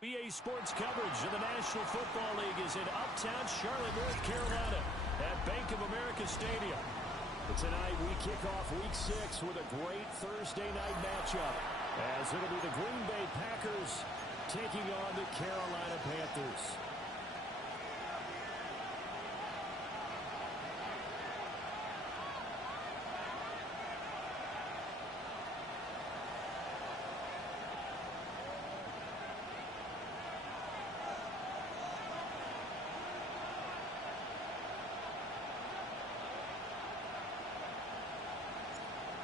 EA Sports coverage of the National Football League is in uptown Charlotte, North Carolina at Bank of America Stadium. But tonight we kick off Week 6 with a great Thursday night matchup, as it'll be the Green Bay Packers taking on the Carolina Panthers.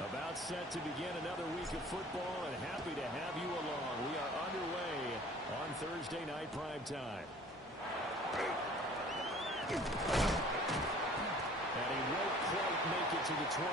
About set to begin another week of football, and happy to have you along. We are underway on Thursday night primetime. And he won't quite make it to the 25.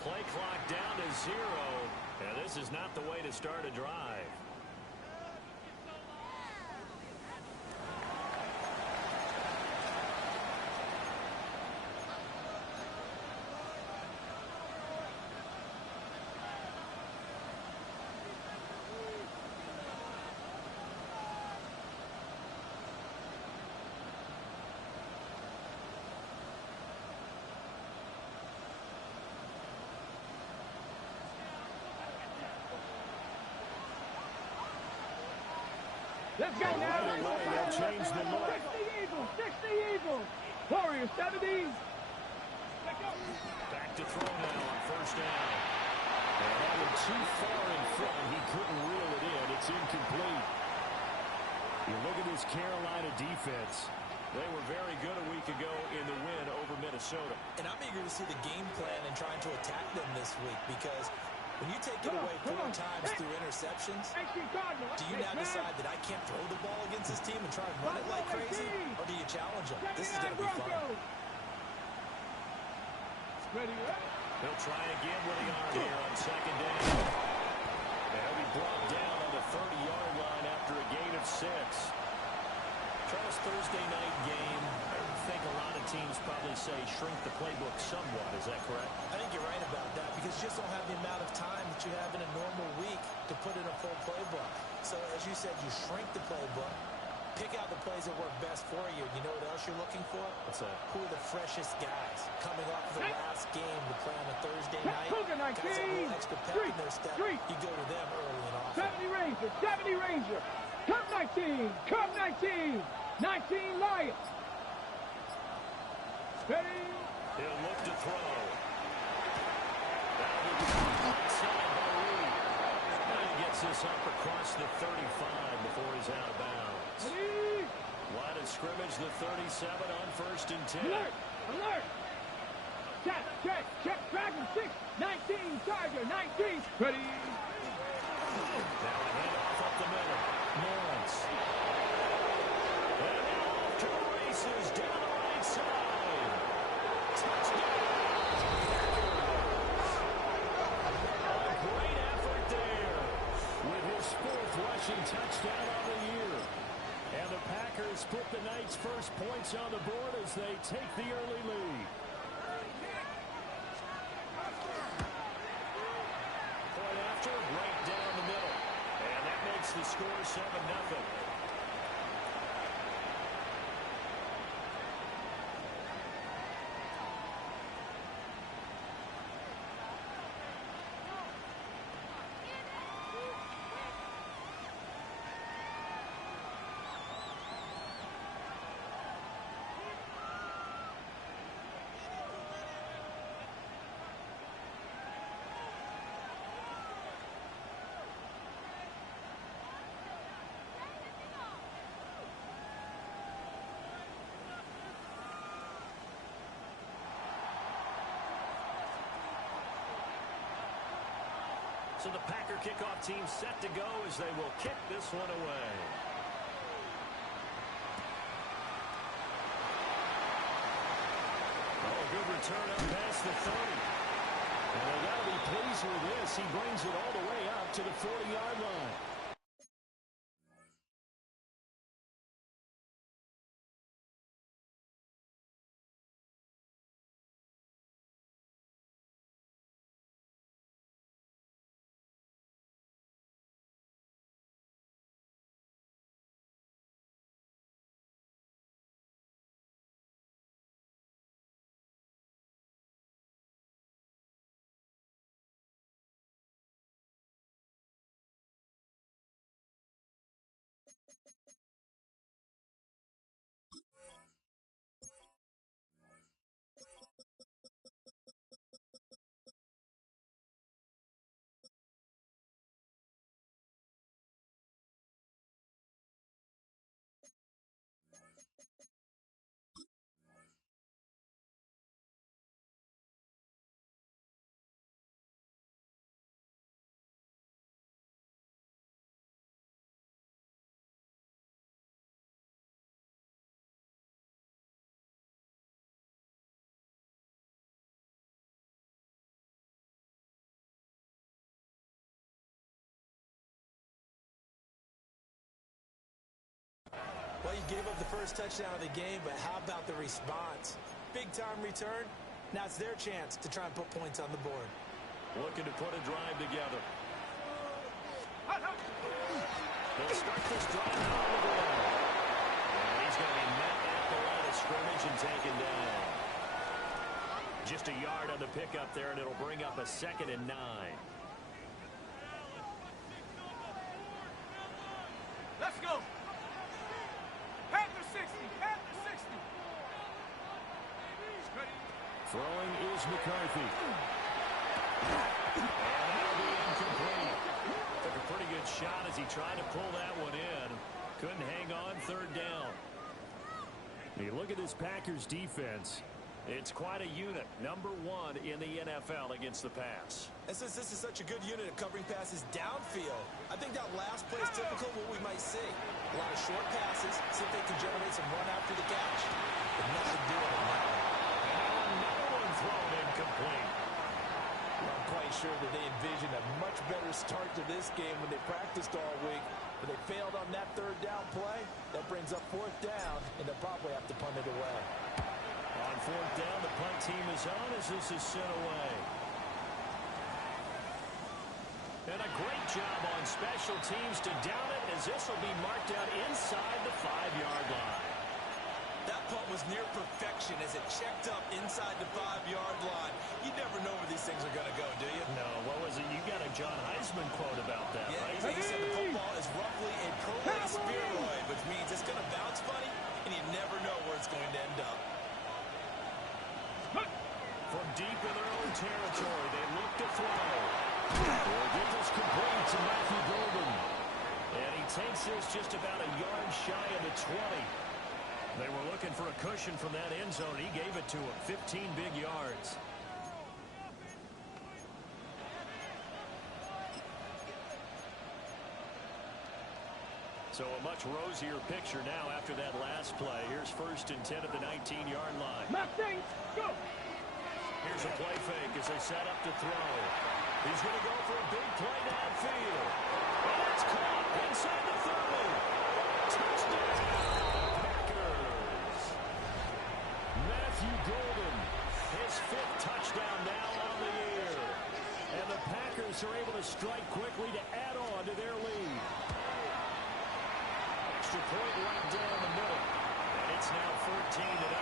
Play clock down to 0. And this is not the way to start a drive. Let's go now. Right away, they'll change the look. 60 Eagles. Warriors 70s. Back to throw now on first down. And that one too far in front. He couldn't reel it in. It's incomplete. You look at this Carolina defense. They were very good a week ago in the win over Minnesota. And I'm eager to see the game plan and trying to attack them this week, because when you take it away 4 times through interceptions, do you now decide that I can't throw the ball against this team and try and run it like crazy? Or do you challenge them? This is going to be fun. They'll try again with the arm here on second down. They'll be brought down on the 30-yard line after a gain of 6. Charles, Thursday night game, I think a lot of teams probably say shrink the playbook somewhat. Is that correct? I think you're right about that, because you just don't have the amount of time that you have in a normal week to put in a full playbook. So, as you said, you shrink the playbook, pick out the plays that work best for you. You know what else you're looking for? What's that? Who are the freshest guys coming off the last game to play on a Thursday night? Guys have a little extra pep in their step. You go to them early and often. 70 Ranger. Cup 19. Cup 19. 19 Lions. Ready? He'll look to throw. That'll be outside by Reed. And he gets this up across the 35 before he's out of bounds. Ready? Line of scrimmage, the 37 on 1st and 10. Alert! Alert! Check, Dragon 6, 19, Tiger, 19. Ready? Now a handoff up the middle. Lawrence. And now off to the races down the right side. Touchdown! A great effort there with his 4th rushing touchdown on the year. And the Packers put the night's first points on the board as they take the early lead. Point after, right down the middle. And that makes the score 7-0. So the Packer kickoff team set to go as they will kick this one away. Oh, good return up past the 30. And they got to be pleased with this. He brings it all the way up to the 40-yard line. Well, you gave up the first touchdown of the game, but how about the response? Big-time return. Now it's their chance to try and put points on the board. Looking to put a drive together. They'll start this drive out on the ground. And he's going to be met at the line of scrimmage and taken down. Just a yard on the pickup there, and it'll bring up a 2nd and 9. Let's go. Panther 60. Panther 60. Throwing is McCarthy. And that'll be incomplete. Took a pretty good shot as he tried to pull that one in. Couldn't hang on, 3rd down. You look at this Packers defense. It's quite a unit. Number 1 in the NFL against the pass. And since this is such a good unit of covering passes downfield, I think that last play is typical of what we might see. A lot of short passes, see if they can generate some run after the catch. But nothing doing on that one. And another one thrown incomplete. Well, I'm quite sure that they envisioned a much better start to this game when they practiced all week. But they failed on that 3rd down play. That brings up 4th down, and they'll probably have to punt it away. On 4th down, the punt team is on as this is sent away. And a great job on special teams to down it as this will be marked out inside the 5-yard line. That punt was near perfection as it checked up inside the 5-yard line. You never know where these things are going to go, do you? No, what was it? You got a John Heisman quote about that, yeah, right? He said the football is roughly a pro spheroid, which means it's going to bounce funny, and you never know where it's going to end up. From deep in their own territory, they look to throw. Will get this complete to Matthew Golden. And he takes this just about a yard shy of the 20. They were looking for a cushion from that end zone. He gave it to him. 15 big yards. So a much rosier picture now after that last play. Here's 1st and 10 at the 19-yard line. Mustangs, go. Here's a play fake as they set up to throw. He's going to go for a big play downfield. And it's caught inside the 30. Touchdown, Packers. Matthew Golden, his 5th touchdown now on the year. And the Packers are able to strike quickly to add on to their lead. Extra point right down the middle. And it's now 13-0.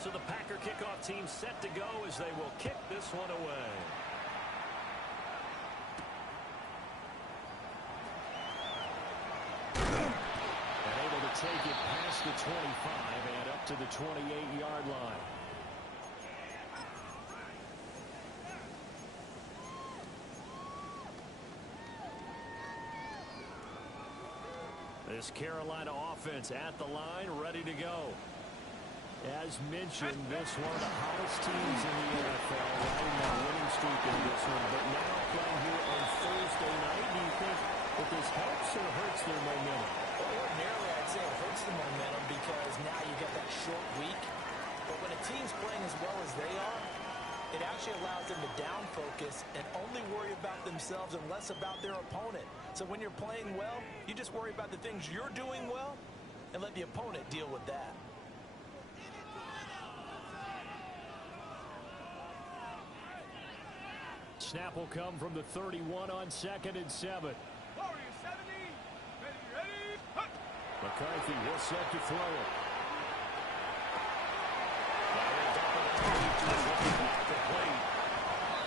So the Packer kickoff team set to go as they will kick this one away. And able to take it past the 25 and up to the 28-yard line. This Carolina offense at the line, ready to go. As mentioned, this one of the hottest teams in the NFL, riding that winning streak in this one. But now playing here on Thursday night, do you think that this helps or hurts their momentum? Well, ordinarily, I'd say it hurts the momentum because now you get that short week. But when a team's playing as well as they are, it actually allows them to down focus and only worry about themselves and less about their opponent. So when you're playing well, you just worry about the things you're doing well and let the opponent deal with that. Snap will come from the 31 on 2nd and 7. McCarthy will set to throw it.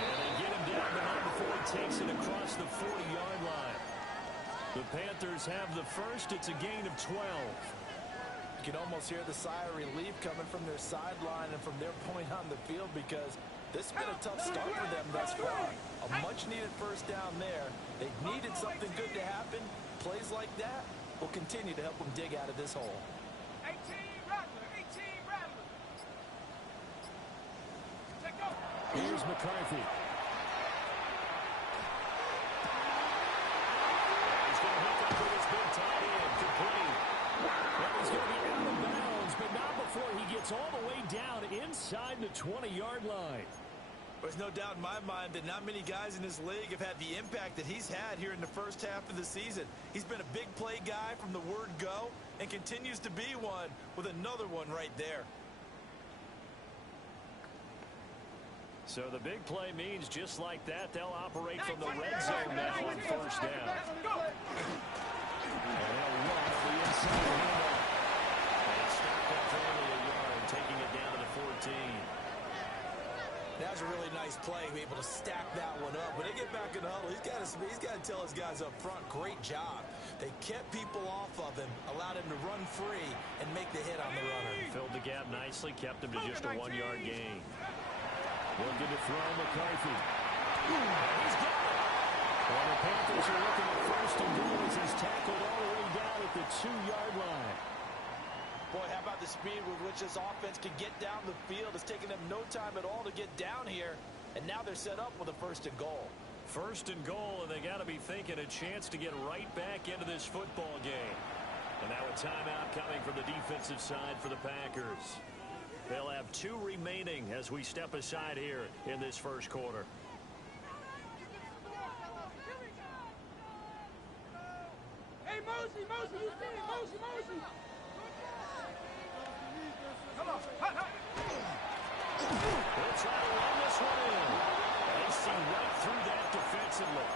And they get him down the line before he takes it across the 40-yard line. The Panthers have the first. It's a gain of 12. You can almost hear the sigh of relief coming from their sideline and from their point on the field because this has been a tough start for them thus far. A much-needed first down there. They needed something good to happen. Plays like that will continue to help them dig out of this hole. 18 Rattler, 18 Rattler. Check go. Here's McCarthy. He's going to hook up with his big tight end, complete. And he's going to be out of bounds, but not before he gets all the way down inside the 20-yard line. There's no doubt in my mind that not many guys in this league have had the impact that he's had here in the first half of the season. He's been a big play guy from the word go and continues to be one with another one right there. So the big play means just like that, they'll operate from the red zone now on first down. And they'll run on the inside window. And stop it for only a yard, taking it down to the 14. That was a really nice play, be able to stack that one up. When they get back in the huddle, he's got to tell his guys up front, great job. They kept people off of him, allowed him to run free, and make the hit on the runner. Filled the gap nicely, kept him to just a 1-yard gain. Looking to throw McCarthy. He's got it. Well, the Panthers are looking at first and goal as he's tackled all the way down at the 2-yard line. Boy, how about the speed with which this offense can get down the field? It's taken them no time at all to get down here, and now they're set up with a first and goal. First and goal, and they got to be thinking a chance to get right back into this football game. And now a timeout coming from the defensive side for the Packers. They'll have 2 remaining as we step aside here in this first quarter. Hey, Mosey, you see it, Mosey. Come on, They'll try to run this one in. They see right through that defensively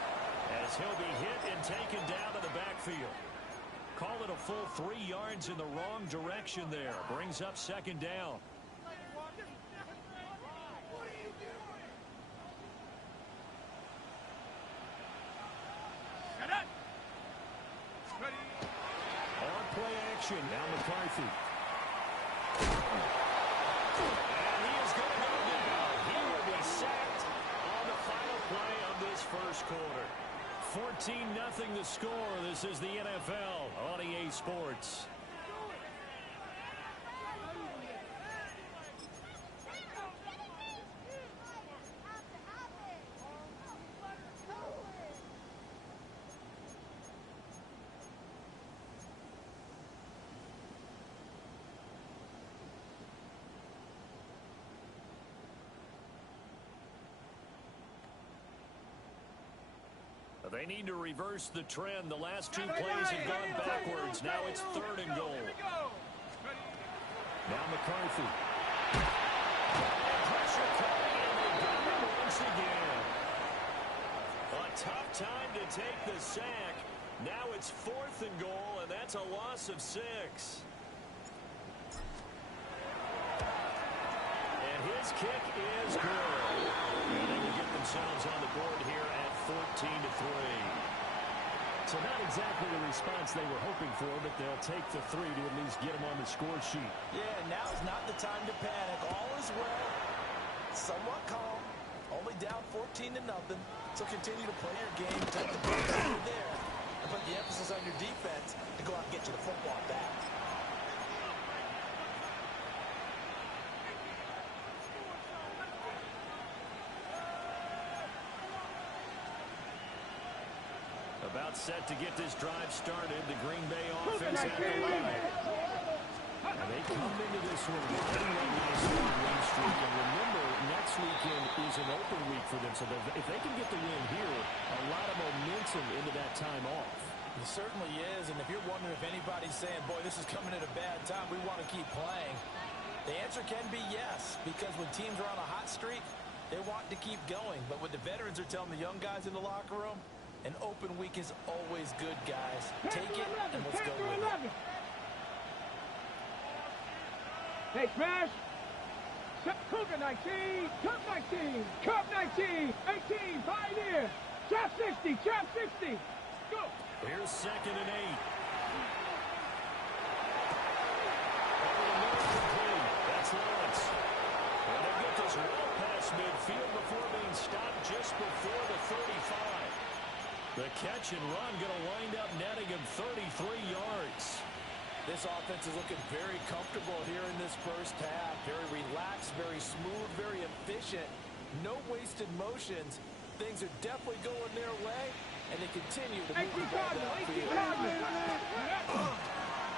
as he'll be hit and taken down to the backfield. Call it a full 3 yards in the wrong direction there. Brings up second down. On play action, now McCarthy. And he is going to go down. He will be sacked on the final play of this first quarter. 14-0 the score. This is the NFL on EA Sports. They need to reverse the trend. The last 2 plays have gone backwards. Now it's 3rd and goal. Now McCarthy. Pressure coming, and they got him once again. A tough time to take the sack. Now it's 4th and goal, and that's a loss of 6. And his kick is good. And they will get themselves on the board here at 14-3. So not exactly the response they were hoping for, but they'll take the 3 to at least get them on the score sheet. Yeah, now's not the time to panic. All is well. Somewhat calm. Only down 14-0. So continue to play your game. Take the ball there. and put the emphasis on your defense to go out and get you the football back. About set to get this drive started. The Green Bay offense at the line. And they come into this one riding that nice win streak. And remember, next weekend is an open week for them. So if they can get the win here, a lot of momentum into that time off. It certainly is. And if you're wondering if anybody's saying, boy, this is coming at a bad time, we want to keep playing, the answer can be yes. Because when teams are on a hot streak, they want to keep going. But what the veterans are telling the young guys in the locker room, an open week is always good, guys. Take it, and let's go with it. Hey, smash. Cougar 19, Cup 19, Cup 19, 18, Pioneer. Trap 60, Trap 60. Go. Here's 2nd and 8. That's Lawrence. And they get this well past midfield before being stopped just before the 35. The catch and run going to wind up netting him 33 yards. This offense is looking very comfortable here in this first half. Very relaxed, very smooth, very efficient. No wasted motions. Things are definitely going their way, and they continue to move the ball downfield.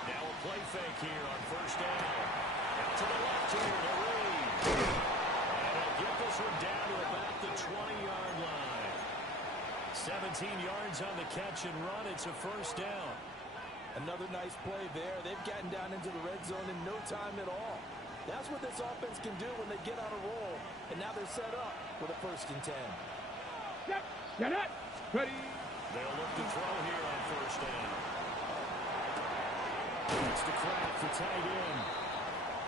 Now a play fake here on 1st down. Out to the left here to Reed. And they'll get this one down to about the 20-yard line. 17 yards on the catch and run. It's a 1st down. Another nice play there. They've gotten down into the red zone in no time at all. That's what this offense can do when they get on a roll. And now they're set up with a 1st and 10. Get it. Ready. They'll look to throw here on 1st down. It's the Kraft for tight end.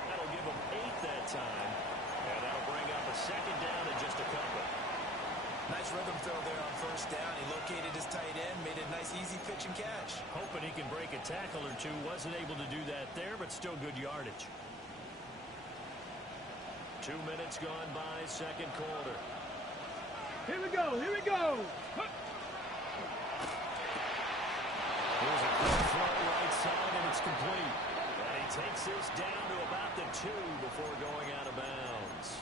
That'll give them 8 that time. And that'll bring up a 2nd down and just a couple. Nice rhythm throw there on 1st down. He located his tight end, made a nice easy pitch and catch. Hoping he can break a tackle or two. Wasn't able to do that there, but still good yardage. 2 minutes gone by, 2nd quarter. Here we go, here we go. Here's a quick throw right side, and it's complete. And he takes this down to about the 2 before going out of bounds.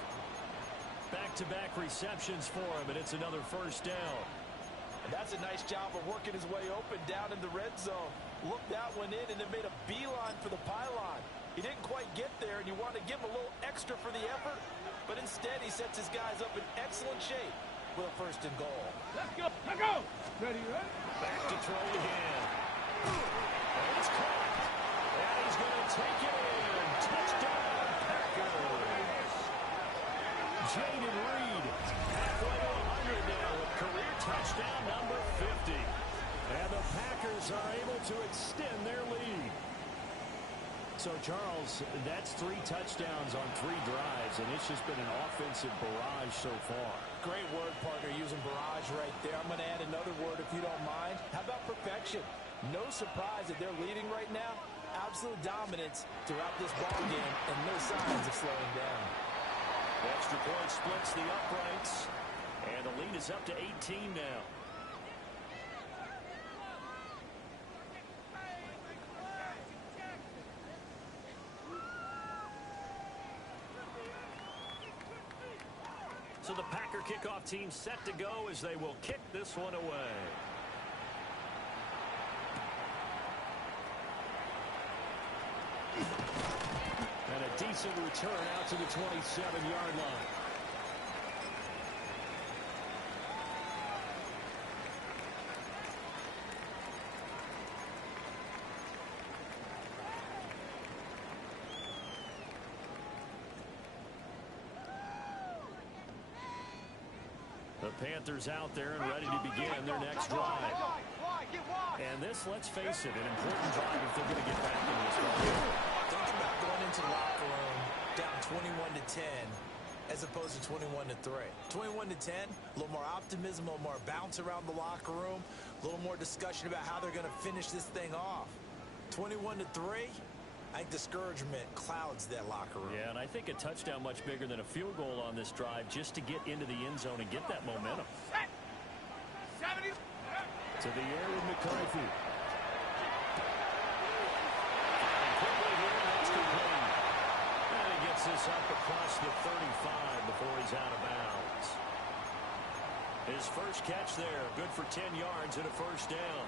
Back-to-back receptions for him, and it's another 1st down. And that's a nice job of working his way open down in the red zone. Looked out, went in, and then made a beeline for the pylon. He didn't quite get there, and you want to give him a little extra for the effort, but instead he sets his guys up in excellent shape with a 1st and goal. Let's go, let's go. Ready, ready? Back to throw again. And it's caught. And he's going to take it in. Touchdown, Packers. Jaden Reed, halfway to 100 now with career touchdown number 50. And the Packers are able to extend their lead. So, Charles, that's 3 touchdowns on 3 drives, and it's just been an offensive barrage so far. Great word, partner, using barrage right there. I'm going to add another word if you don't mind. How about perfection? No surprise that they're leading right now. Absolute dominance throughout this ball game, and no signs of slowing down. The extra point splits the uprights, and the lead is up to 18 now. So the Packer kickoff team set to go as they will kick this one away. And a decent return out to the 27-yard line. The Panthers out there and ready to begin their next drive. And this, let's face it, an important drive if they're going to get back into this ball. Think about going into the locker room down 21-10 as opposed to 21-3. 21-10, a little more optimism, a little more bounce around the locker room, a little more discussion about how they're going to finish this thing off. 21-3, I think discouragement clouds that locker room. Yeah, and I think a touchdown much bigger than a field goal on this drive just to get into the end zone and get that momentum. To the air with McCarthy. Quickly here, that's complete. And he gets this up across the 35 before he's out of bounds. His first catch there, good for 10 yards and a first down.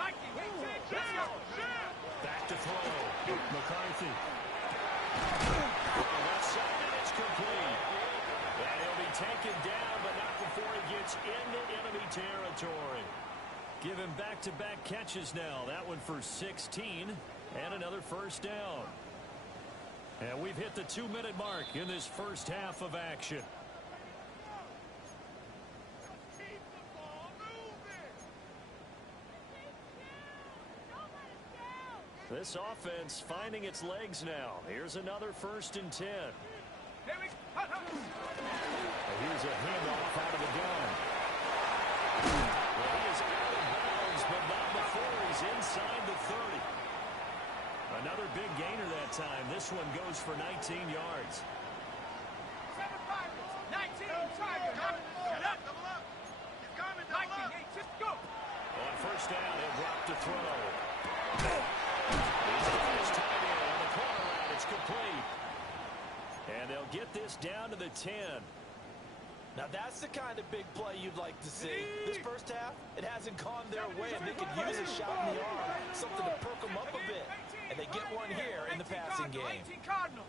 Back to throw. McCarthy. Left side, and it's complete. And he'll be taken down, but not before he gets into enemy territory. Give him back-to-back catches now. That one for 16 and another first down. And we've hit the 2-minute mark in this first half of action. This offense finding its legs now. Here's another 1st and 10. Here's a handoff out of the gun. Well, he is out of bounds, but not before he's inside the 30. Another big gainer that time. This one goes for 19 yards. 19, on first down, he'll drop to throw. He's got his tight end on the corner route. It's complete. And they'll get this down to the 10. Now that's the kind of big play you'd like to see. This first half, it hasn't gone their way, and they could use a shot in the arm, something to perk them up a bit. And they get one here in the passing game. 18 Cardinal.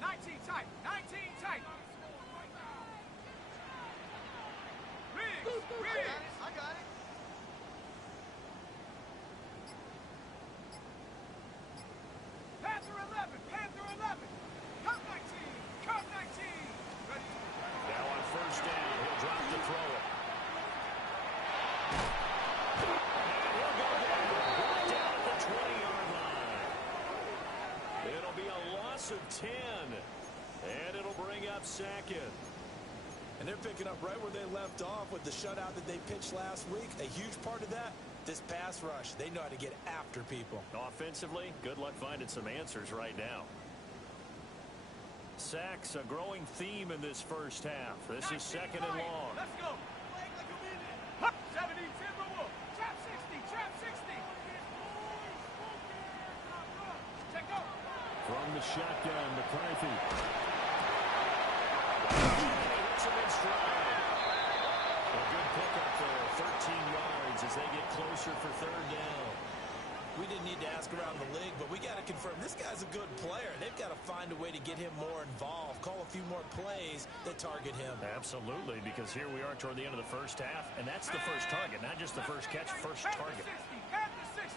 19 tight. 19 tight. Riggs. I got it. Panther 11. Panther 11. Come 19. Come 19. Ready. Now on first down, he'll drop to throw it. And he'll go down at the 20-yard line. It'll be a loss of 10. And it'll bring up second. And they're picking up right where they left off with the shutout that they pitched last week. A huge part of that, this pass rush. They know how to get after people. Offensively, good luck finding some answers right now. Sacks, a growing theme in this first half. This is second and long. Let's go. 70, Timberwolf. Trap 60. Trap 60. Check go. From the shotgun, McCarthy. Hits him in stride. A good pickup there, 13 yards as they get closer for third down. We didn't need to ask around the league, but we got to confirm this guy's a good player. They've got to find a way to get him more involved, call a few more plays that target him. Absolutely, because here we are toward the end of the first half, and that's the first target, not just the first catch, first target. Panther 60.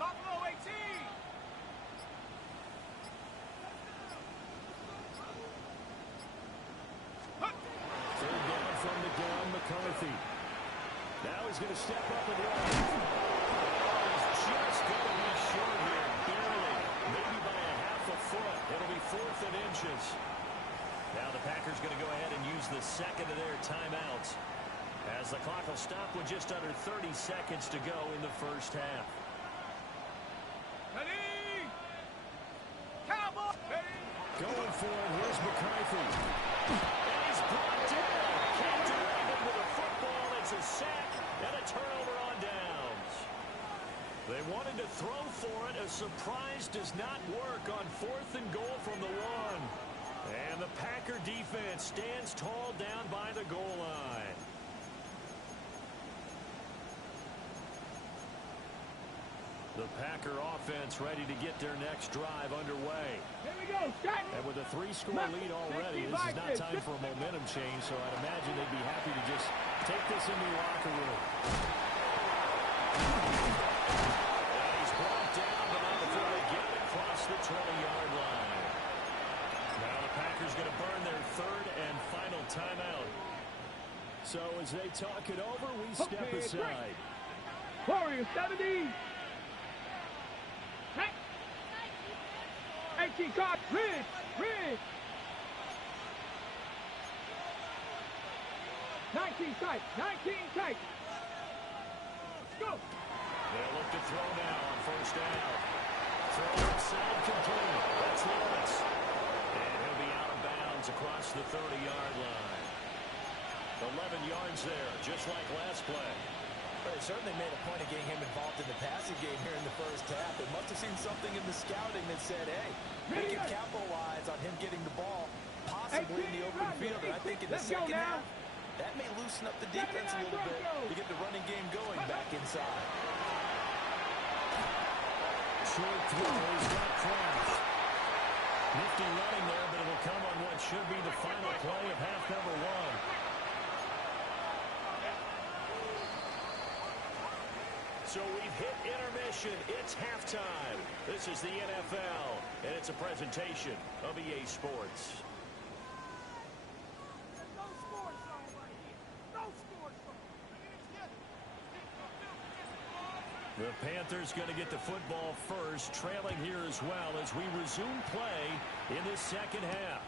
Buffalo 18. Third down from the gun, McCarthy. Now he's going to step up and run. He's just going to be short here, barely, maybe by a half a foot. It'll be 4th and inches. Now the Packers going to go ahead and use the second of their timeouts as the clock will stop with just under 30 seconds to go in the first half. Ready. Cowboy. Ready. Going for it, here's McCarthy. And he's brought down. Can't do anything with a football. It's a sack and a turnover on downs. They wanted to throw for it. A surprise does not work on 4th and goal from the 1. And the Packer defense stands tall down by the goal line. The Packer offense ready to get their next drive underway. Here we go. Shot. And with a 3-score lead already, this is not time for a momentum change, so I'd imagine they'd be happy to just take this into the locker room. And he's brought down, but not before they get it across the 20-yard line. Now the Packers going to burn their 3rd and final timeout. So as they talk it over, we step aside. Warriors 70. 18 card. Riggs. 19 tight. 19 tight. Go. They'll look to throw now on first down. Throw inside complete. That's Lawrence. And he'll be out of bounds across the 30-yard line. 11 yards there, just like last play. But they certainly made a point of getting him involved in the passing game here in the first half. They must have seen something in the scouting that said, hey, we can capitalize on him getting the ball, possibly in the open field. And I think in the second half, that may loosen up the defense a little bit to get the running game going back inside. Short throw, he's got Kraft. Nifty running there, but it'll come on what should be the final play of half number one. So we've hit intermission. It's halftime. This is the NFL, and it's a presentation of EA Sports. The Panthers going to get the football first, trailing here as well as we resume play in the second half.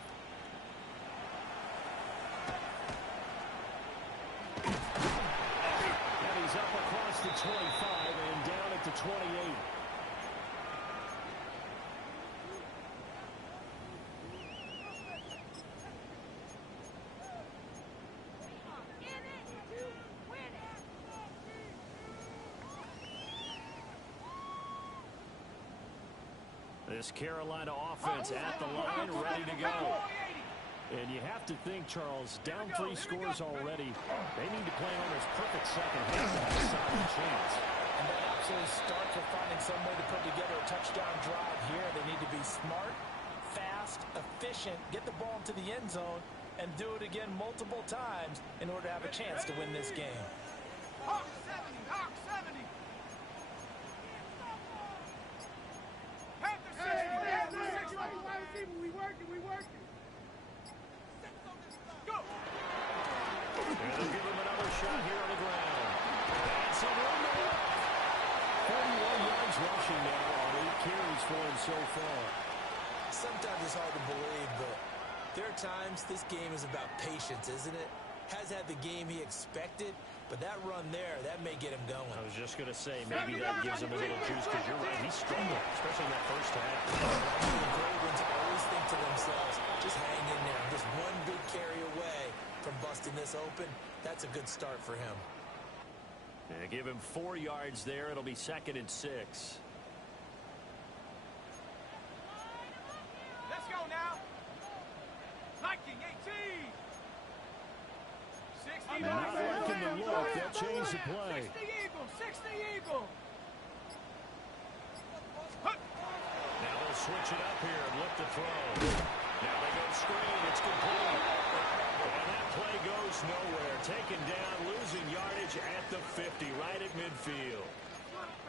And he's up across the 25 and down at the 28. This Carolina offense at the line, ready to go. And you have to think, Charles, down 3 scores already. They need to play almost perfect second half to have a solid chance. And that absolutely starts with finding some way to put together a touchdown drive here. They need to be smart, fast, efficient, get the ball into the end zone, and do it again multiple times in order to have a chance to win this game. Hawk 70, Hawk 70. We working. Go. And they'll give him another shot here on the ground. And some room to run. 41 yards rushing now on 8 carries for him so far. Sometimes it's hard to believe, but there are times this game is about patience, isn't it? Has had the game he expected, but that run there, that may get him going. I was just going to say, maybe that gives him a little juice, because you're right, he struggled, especially in that first half. The great ones always think to themselves, just hang in there. Just one big carry away from busting this open. That's a good start for him. And give him 4 yards there. It'll be 2nd and 6. Let's go now. Liking 18. 60 Not liking the look. They'll change the play. 60 Eagle. 60 Eagle. Now they'll switch it up here and look to throw. Now they go screen. It's complete. And that play goes nowhere. Taken down, losing yardage at the 50, right at midfield.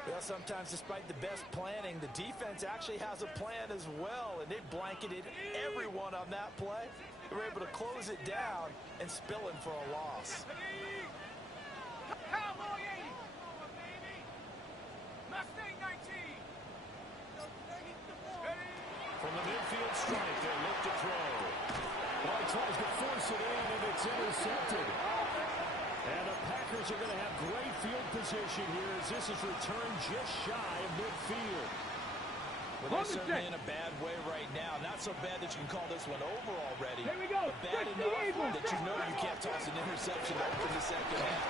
Well, sometimes despite the best planning, the defense actually has a plan as well, and they blanketed everyone on that play. They were able to close it down and spill him for a loss. Cowboy 80. Mustang 19. From the midfield strike, they look to throw. Well, he tries to force it in, and it's intercepted. And the Packers are going to have great field position here as this is returned just shy of midfield. Well, they're certainly in a bad way right now. Not so bad that you can call this one over already. Here we go. But bad enough that you know you can't toss an interception to open the second half.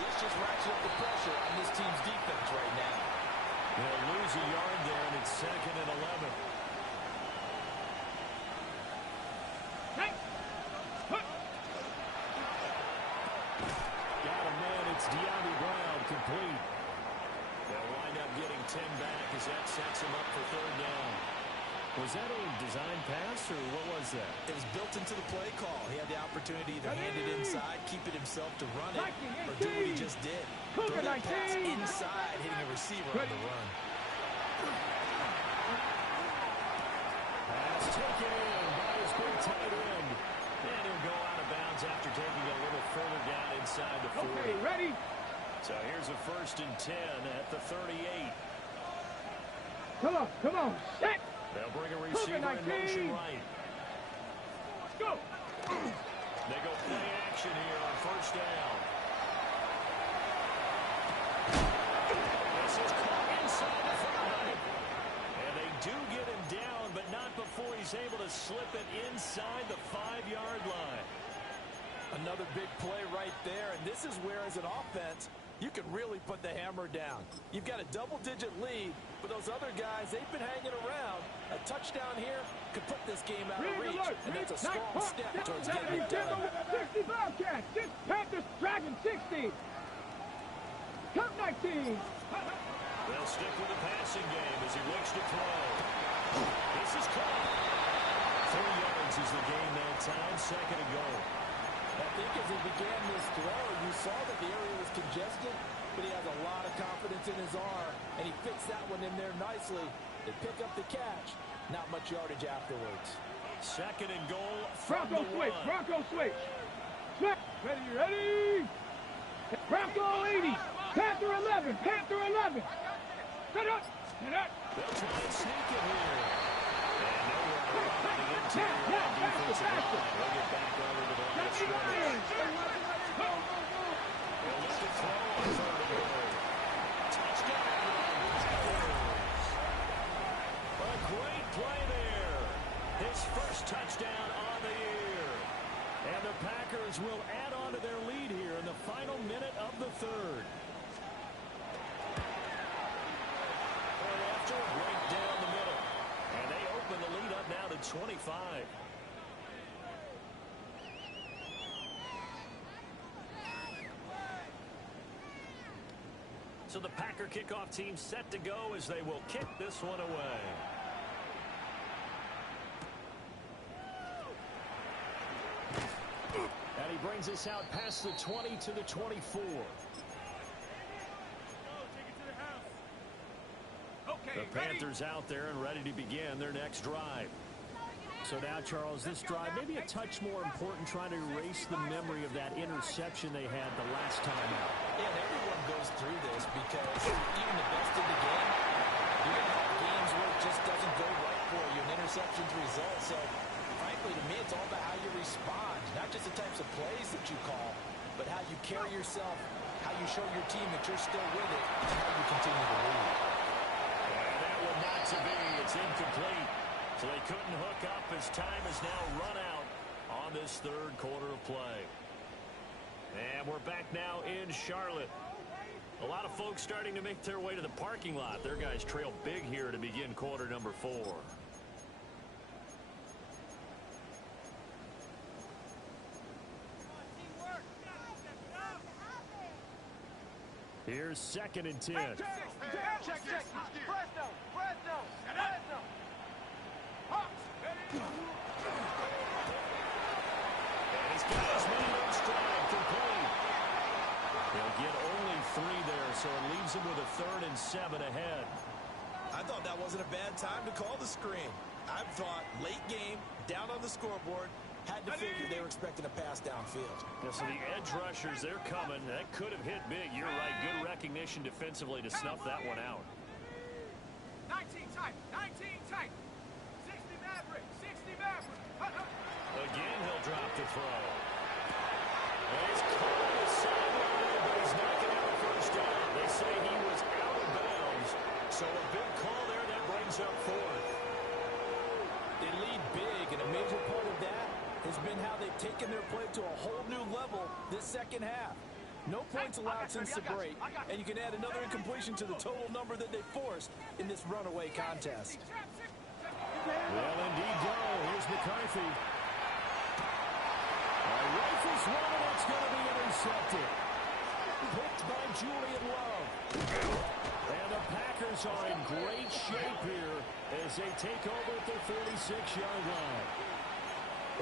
This just ratchets up the pressure on this team's defense right now. They'll lose a yard there, and it's 2nd and 11. Got a man. It's De'Ami Brown, complete. They'll wind up getting 10 back as that sets him up for 3rd down. Was that a design pass, or what was that? It was built into the play call. He had the opportunity to either hand it inside, keep it himself to run it, or do what he just did. Throw that pass inside, hitting a receiver on the run. Pass taken in by his big tight end. And he'll go out of bounds after taking a little further down inside the 40. Okay, ready? So here's a 1st and 10 at the 38. Come on, set. They'll bring a receiver in motion right. Go. They go play action here on 1st down. inside the 5-yard line. Another big play right there, and this is where, as an offense, you can really put the hammer down. You've got a double-digit lead, but those other guys, they've been hanging around. A touchdown here could put this game out of reach, and that's a strong step towards getting it done. 60 Bobcats. This Panthers dragging 60. Come 19. They'll stick with the passing game as he looks to throw. This is caught. 3 yards is the gain that time. Second and goal. I think as he began this throw, you saw that the area was congested, but he has a lot of confidence in his arm, and he fits that one in there nicely. They pick up the catch. Not much yardage afterwards. Second and goal from Bronco the switch. one. Bronco switch. Snap. Ready. Bronco 80. Panther 11. Panther 11. Set up. Set up. They'll try and sneak it here. And nowhere around the interior defensive line. They'll get back over to the line of scrimmage. They'll look to throw on third and goal. Touchdown. A great play there. His first touchdown on the year. And the Packers will add on to their lead here in the final minute of the third. Right down the middle. And they open the lead up now to 25. So the Packer kickoff team set to go as they will kick this one away. And he brings us out past the 20 to the 24. The Panthers out there and ready to begin their next drive. So now, Charles, this drive maybe a touch more important, trying to erase the memory of that interception they had the last time out. Yeah, and everyone goes through this because even the best in the game, you're going to have games where it just doesn't go right for you, and interceptions result. So, frankly, to me, it's all about how you respond, not just the types of plays that you call, but how you carry yourself, how you show your team that you're still with it, and how you continue to lead. Not to be. It's incomplete. So they couldn't hook up as time has now run out on this third quarter of play. And we're back now in Charlotte. A lot of folks starting to make their way to the parking lot. Their guys trail big here to begin quarter number 4. Here's second and 10. Check. Presto. And he's got his man on stride, complete. He'll get only 3 there, so it leaves him with a 3rd and 7 ahead. I thought that wasn't a bad time to call the screen. I thought late game, down on the scoreboard, had to figure they were expecting a pass downfield. Yeah, so the edge rushers, they're coming. That could have hit big. You're right. Good recognition defensively to snuff that one out. 19 tight. 60 Maverick. Again, he'll drop the throw. And he's caught on the sideline, but he's not going to have a first down. They say he was out of bounds. So a big call there that brings up 4th. They lead big, and a major part of that has been how they've taken their play to a whole new level this second half. No points allowed since the break, and you can add another incompletion to the total number that they forced in this runaway contest. Well, indeed, here's McCarthy. Rifles one, and it's going to be intercepted. Picked by Julian Love. And the Packers are in great shape here as they take over at their 46-yard line.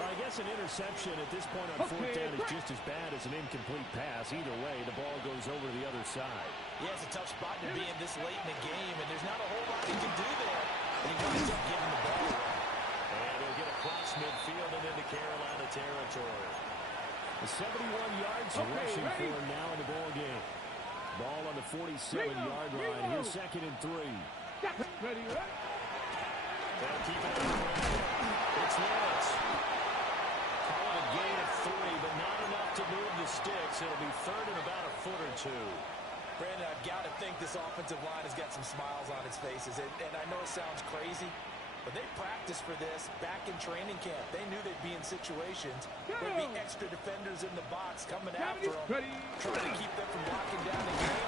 Well, I guess an interception at this point on 4th down is just as bad as an incomplete pass. Either way, the ball goes over to the other side. Yeah, it's a tough spot to be in this late in the game, and there's not a whole lot he can do there. And he winds up giving the ball away. And he'll get across midfield and into Carolina territory. 71 yards rushing for him now in the ball game. Ball on the 47-yard line. Here's second and 3. Ready. They'll keep it on. It's Lawrence. Call it a gain of 3, but not enough to move the sticks. It'll be 3rd and about a foot or 2. Brandon, I've got to think this offensive line has got some smiles on its faces. And I know it sounds crazy, But they practiced for this back in training camp. They knew they'd be in situations where there'd be extra defenders in the box coming after them, trying to keep them from locking down the game.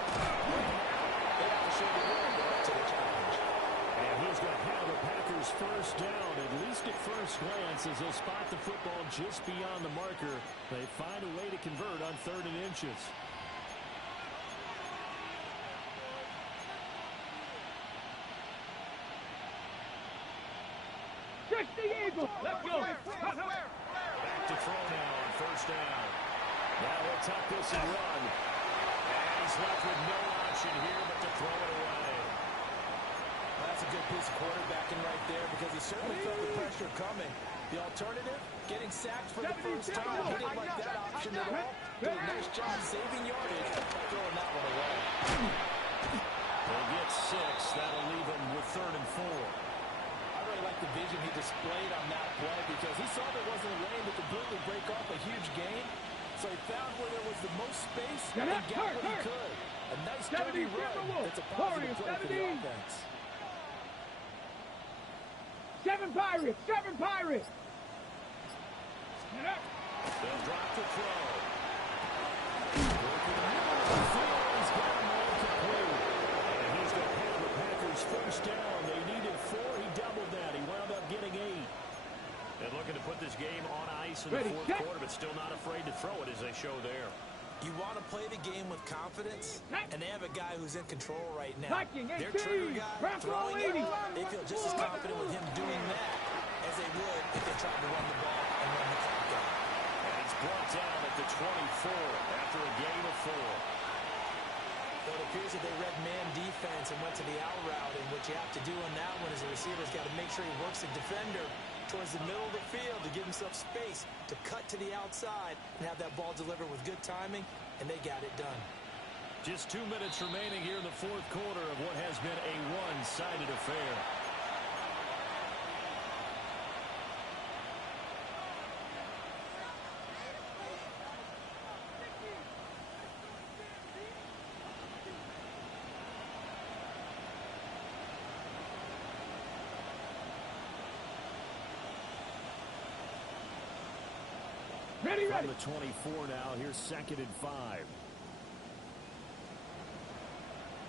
They have to show the world they're up to the challenge. And he's going to have the Packers first down, at least at first glance, as they'll spot the football just beyond the marker. They find a way to convert on 3rd and inches. Let's go. Back to throw now on 1st down. Now he'll tuck this and run. And he's left with no option here but to throw it away. That's a good piece of quarterbacking right there because he certainly felt the pressure coming. The alternative, getting sacked for the first time. He didn't like that option at all. Did a nice job saving yardage by throwing that one away. He'll get 6. That'll leave him with 3rd and 4. I really like the vision he displayed on that play because he saw there wasn't a lane to completely break off a huge gain. So he found where there was the most space and got what he could. A nice dirty run. It's a positive play for the offense. 7 Pirates! 7 Pirates! They'll drop the throw. Working out of the field. He's got him all complete. And he's going to have the Packers first down. They needed 4. He doubled that. He wound up getting 8. And looking to put this game on ice in the 4th quarter, but still not afraid to throw it as they show there. You want to play the game with confidence, and they have a guy who's in control right now. Their trigger guy, throwing it, they feel just as confident with him doing that as they would if they tried to run the ball and run the clock out. And he's brought down at the 24 after a gain of 4. Well, it appears that they read man defense and went to the out route, and what you have to do on that one is the receiver's got to make sure he works the defender towards the middle of the field to give himself space to cut to the outside and have that ball delivered with good timing, and they got it done. Just 2 minutes remaining here in the 4th quarter of what has been a one-sided affair. Ready. From the 24 now, here's 2nd and 5.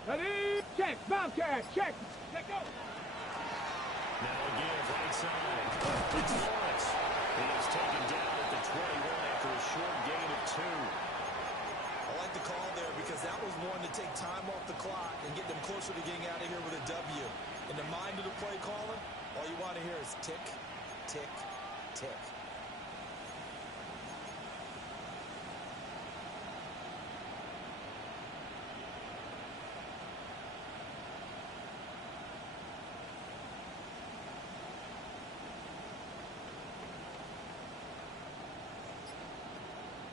Ready, check, Bobcat, check. Let go. Now again, right side. It's Lawrence. He is taken down at the 21 after a short gain of 2. I like the call there because that was one to take time off the clock and get them closer to getting out of here with a W. In the mind of the play caller, all you want to hear is tick, tick, tick.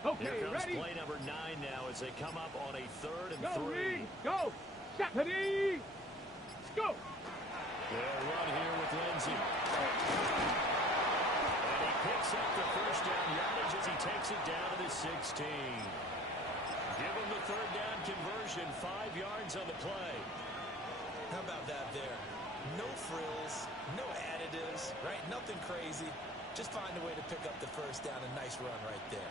Okay, Here comes ready. play number 9 now as they come up on a 3rd and Go, 3. Reed. Go. Step. Ready. Go. They'll run here with Lindsey. And he picks up the first down yardage as he takes it down to the 16. Give him the 3rd down conversion, 5 yards on the play. How about that there? No frills, no additives, right? Nothing crazy. Just find a way to pick up the first down. A nice run right there.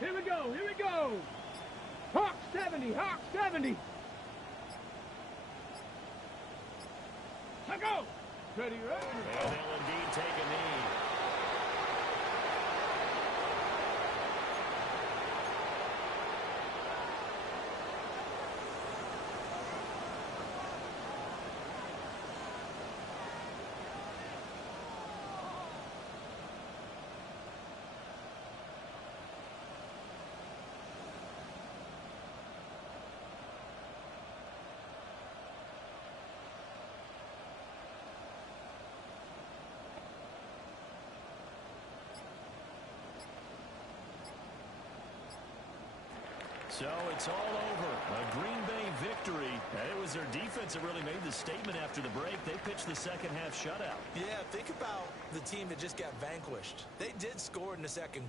Here we go. Here we go. Hawk 70. Hawk 70. Let go. Ready, ready. And they'll indeed take a knee. So it's all over. A Green Bay victory. And it was their defense that really made the statement after the break. They pitched the second half shutout. Yeah, think about the team that just got vanquished. They did score in the 2nd